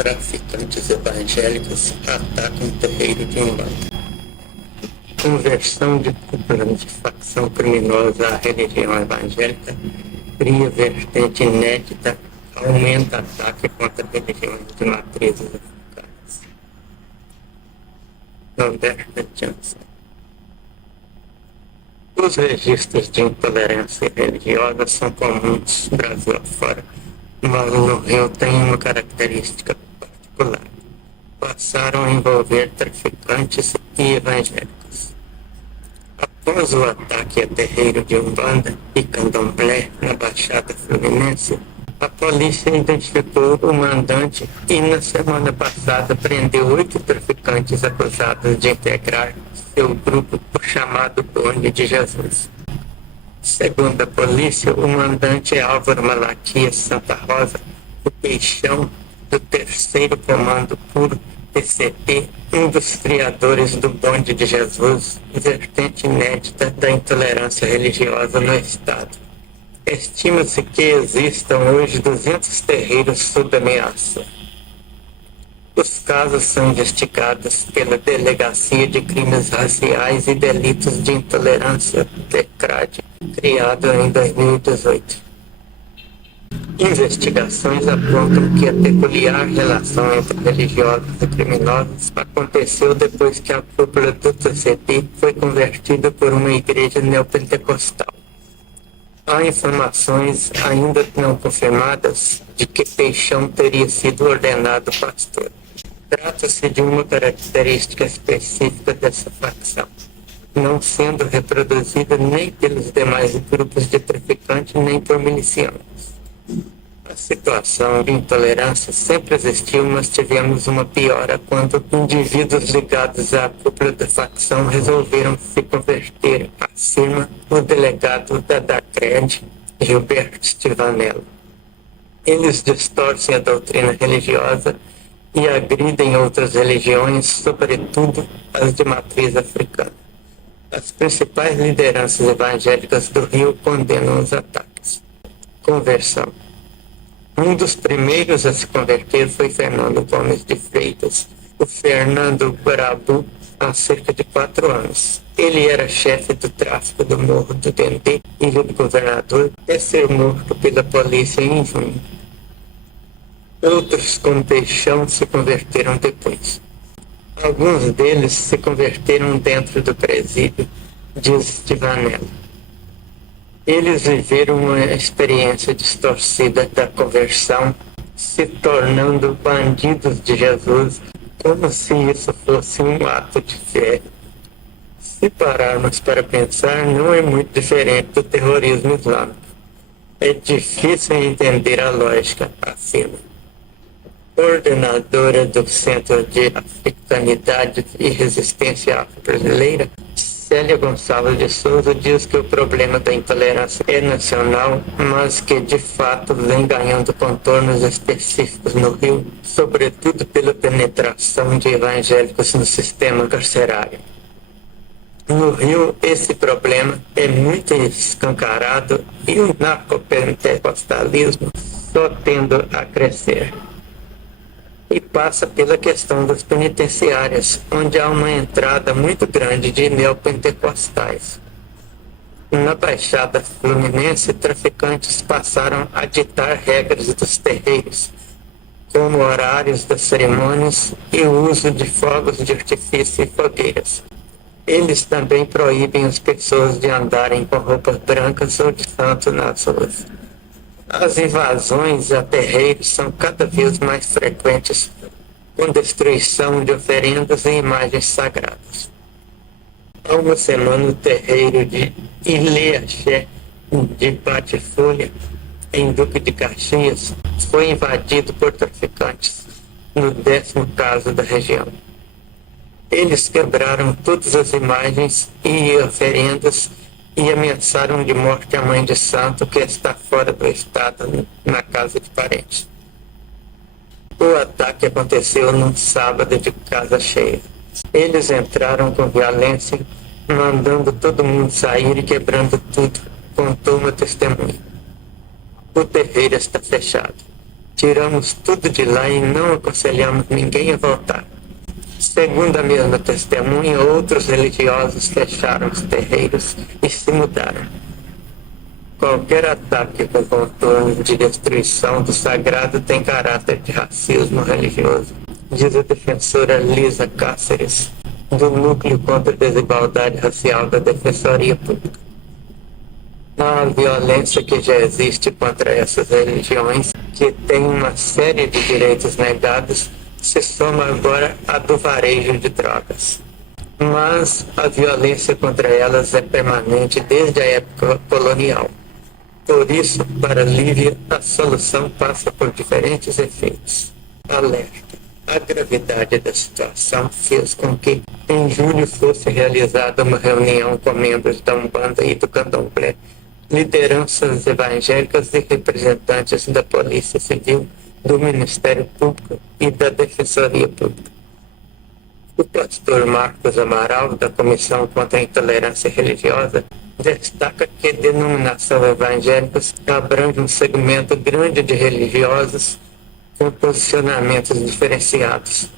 Traficantes evangélicos atacam o terreiro de Umbanda. Conversão de cúpula de facção criminosa à religião evangélica cria vertente inédita, aumenta ataque contra religiões de matrizes africanas. Roberta Johnson. Os registros de intolerância religiosa são comuns Brasil afora, mas no Rio tem uma característica particular. Passaram a envolver traficantes e evangélicos. Após o ataque a terreiro de Umbanda e Candomblé na Baixada Fluminense, a polícia identificou o mandante e na semana passada prendeu 8 traficantes acusados de integrar seu grupo chamado Bonde de Jesus. Segundo a polícia, o mandante é Álvaro Malaquias Santa Rosa, o Peixão do 3º Comando Puro PCP, um dos criadores do Bonde de Jesus, vertente inédita da intolerância religiosa no Estado. Estima-se que existam hoje 200 terreiros sob ameaça. Os casos são investigados pela Delegacia de Crimes Raciais e Delitos de Intolerância, DECRAD, criado em 2018. Investigações apontam que a peculiar relação entre religiosos e criminosos aconteceu depois que a cúpula do TCP foi convertida por uma igreja neopentecostal. Há informações ainda não confirmadas de que Peixão teria sido ordenado pastor. Trata-se de uma característica específica dessa facção, não sendo reproduzida nem pelos demais grupos de traficantes nem por milicianos. A situação de intolerância sempre existiu, mas tivemos uma piora quando indivíduos ligados à cúpula da facção resolveram se converter, afirma o delegado da DACRED, Gilberto Stivanello. Eles distorcem a doutrina religiosa e agridem outras religiões, sobretudo as de matriz africana. As principais lideranças evangélicas do Rio condenam os ataques. Conversão. Um dos primeiros a se converter foi Fernando Gomes de Freitas, o Fernando Barabu, há cerca de 4 anos. Ele era chefe do tráfico do Morro do Dendê, ilha do governador, até ser morto pela polícia em junho. Outros, como Peixão, se converteram depois. Alguns deles se converteram dentro do presídio, diz Stivanello. Eles viveram uma experiência distorcida da conversão, se tornando bandidos de Jesus, como se isso fosse um ato de fé. Se pararmos para pensar, não é muito diferente do terrorismo islâmico. É difícil entender a lógica, afirma. Coordenadora do Centro de Africanidade e Resistência Afro-Brasileira, Célia Gonçalves de Souza, diz que o problema da intolerância é nacional, mas que de fato vem ganhando contornos específicos no Rio, sobretudo pela penetração de evangélicos no sistema carcerário. No Rio, esse problema é muito escancarado e o narcopentecostalismo só tendo a crescer. E passa pela questão das penitenciárias, onde há uma entrada muito grande de neopentecostais. Na Baixada Fluminense, traficantes passaram a ditar regras dos terreiros, como horários das cerimônias e o uso de fogos de artifício e fogueiras. Eles também proíbem as pessoas de andarem com roupas brancas ou de santo nas ruas. As invasões a terreiros são cada vez mais frequentes, com destruição de oferendas e imagens sagradas. Há uma semana, o terreiro de Ilê-Axé, de Bate-Folha, em Duque de Caxias, foi invadido por traficantes, no 10º caso da região. Eles quebraram todas as imagens e oferendas e ameaçaram de morte a mãe de santo que está fora do estado na casa de parentes. O ataque aconteceu num sábado de casa cheia. Eles entraram com violência, mandando todo mundo sair e quebrando tudo, contou uma testemunha. O terreiro está fechado. Tiramos tudo de lá e não aconselhamos ninguém a voltar. Segundo a mesma testemunha, outros religiosos fecharam os terreiros e se mudaram. Qualquer ataque com contorno de destruição do sagrado tem caráter de racismo religioso, diz a defensora Lisa Cáceres, do Núcleo contra a Desigualdade Racial da Defensoria Pública. A violência que já existe contra essas religiões, que têm uma série de direitos negados, se soma agora à do varejo de drogas. Mas a violência contra elas é permanente desde a época colonial. Por isso, para Lívia, a solução passa por diferentes efeitos. Alerta. A gravidade da situação fez com que, em julho, fosse realizada uma reunião com membros da Umbanda e do Candomblé, lideranças evangélicas e representantes da Polícia Civil, do Ministério Público e da Defensoria Pública. O pastor Marcos Amaral, da Comissão contra a Intolerância Religiosa, destaca que a denominação evangélica abrange um segmento grande de religiosos com posicionamentos diferenciados.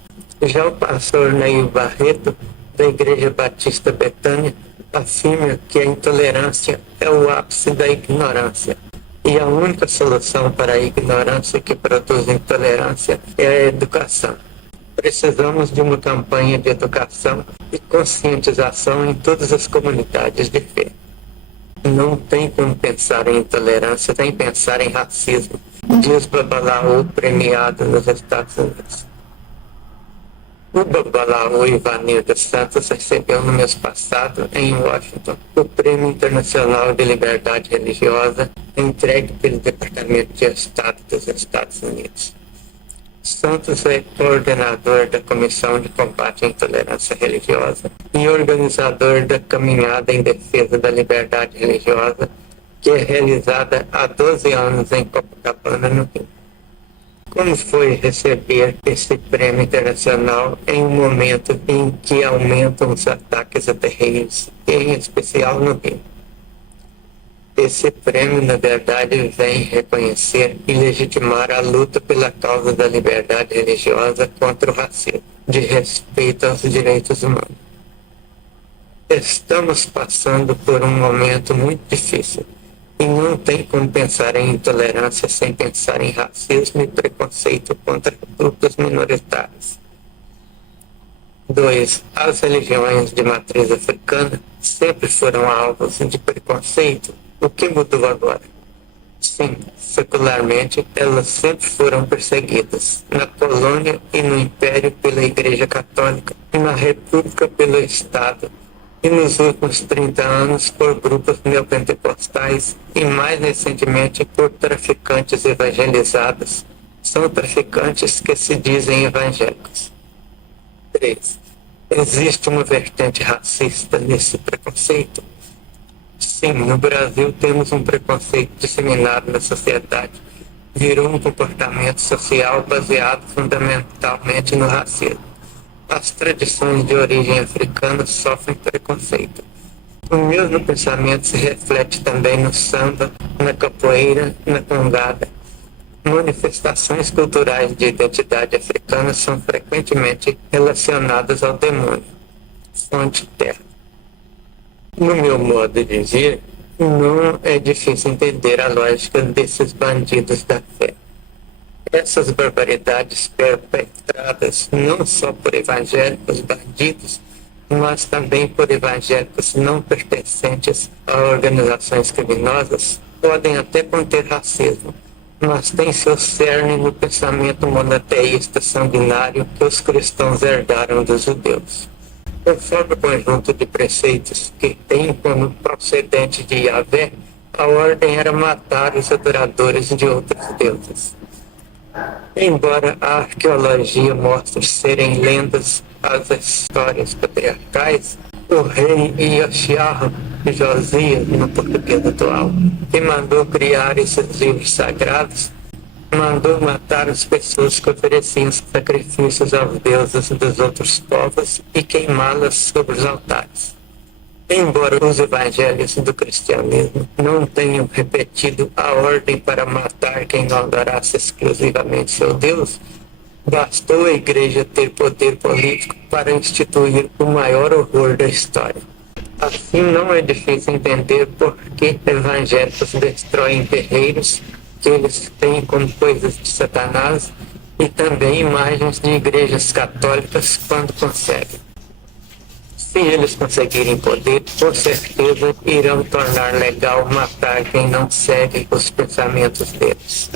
Já o pastor Neil Barreto, da Igreja Batista Betânia, afirma que a intolerância é o ápice da ignorância e a única solução para a ignorância que produz intolerância é a educação. Precisamos de uma campanha de educação e conscientização em todas as comunidades de fé. Não tem como pensar em intolerância sem pensar em racismo, diz Babalaô, premiado nos Estados Unidos. O Babalaô Ivanildo Santos recebeu no mês passado, em Washington, o Prêmio Internacional de Liberdade Religiosa, entregue pelo Departamento de Estado dos Estados Unidos. Santos é coordenador da Comissão de Combate à Intolerância Religiosa e organizador da Caminhada em Defesa da Liberdade Religiosa, que é realizada há 12 anos em Copacabana, no Rio. Como foi receber esse prêmio internacional em um momento em que aumentam os ataques a terreiros, em especial no Rio? Esse prêmio, na verdade, vem reconhecer e legitimar a luta pela causa da liberdade religiosa contra o racismo, de respeito aos direitos humanos. Estamos passando por um momento muito difícil e não tem como pensar em intolerância sem pensar em racismo e preconceito contra grupos minoritários. 2. As religiões de matriz africana sempre foram alvos de preconceito. O que mudou agora? Sim, secularmente, elas sempre foram perseguidas. Na colônia e no Império pela Igreja Católica, na República pelo Estado, e nos últimos 30 anos por grupos neopentecostais e mais recentemente por traficantes evangelizados. São traficantes que se dizem evangélicos. 3. Existe uma vertente racista nesse preconceito? Sim, no Brasil temos um preconceito disseminado na sociedade. Virou um comportamento social baseado fundamentalmente no racismo. As tradições de origem africana sofrem preconceito. O mesmo pensamento se reflete também no samba, na capoeira, na congada. Manifestações culturais de identidade africana são frequentemente relacionadas ao demônio. Fonte Terra. No meu modo de ver, não é difícil entender a lógica desses bandidos da fé. Essas barbaridades perpetradas não só por evangélicos bandidos, mas também por evangélicos não pertencentes a organizações criminosas, podem até conter racismo, mas têm seu cerne no pensamento monoteísta sanguinário que os cristãos herdaram dos judeus. Conforme o conjunto de preceitos que tem como procedente de Yahvé, a ordem era matar os adoradores de outros deuses. Embora a arqueologia mostre serem lendas as histórias patriarcais, o rei Yoshiarra, Josias no português atual, que mandou criar esses livros sagrados, mandou matar as pessoas que ofereciam sacrifícios aos deuses dos outros povos e queimá-las sobre os altares. Embora os evangelhos do cristianismo não tenham repetido a ordem para matar quem não adorasse exclusivamente seu Deus, bastou a igreja ter poder político para instituir o maior horror da história. Assim, não é difícil entender por que evangélicos destroem terreiros que eles têm como coisas de Satanás e também imagens de igrejas católicas quando conseguem. Se eles conseguirem poder, com certeza irão tornar legal matar quem não segue os pensamentos deles.